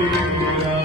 Hallelujah.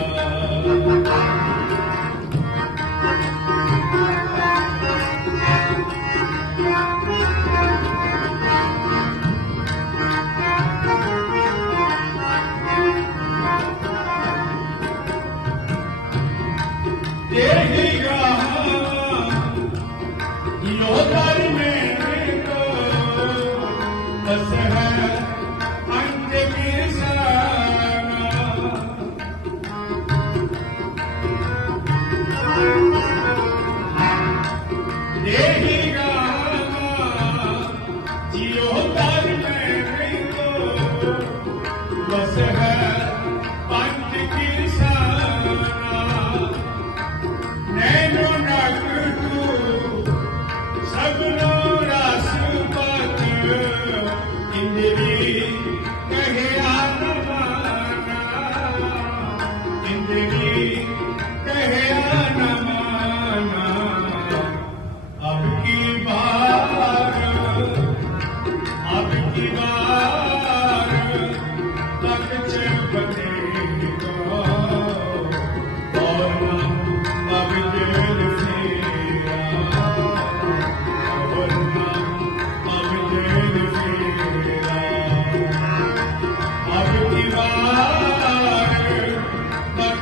Jio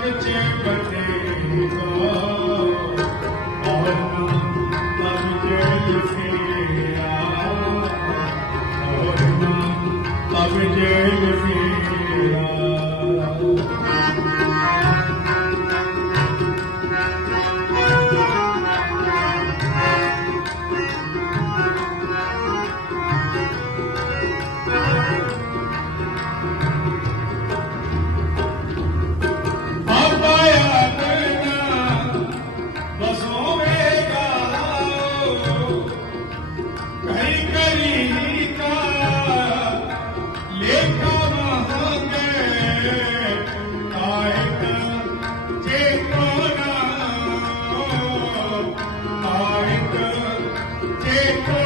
you. feel Amen.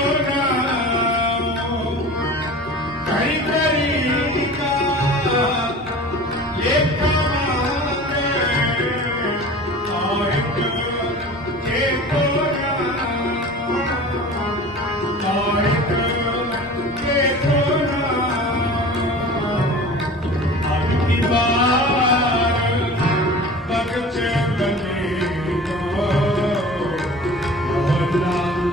Yeah.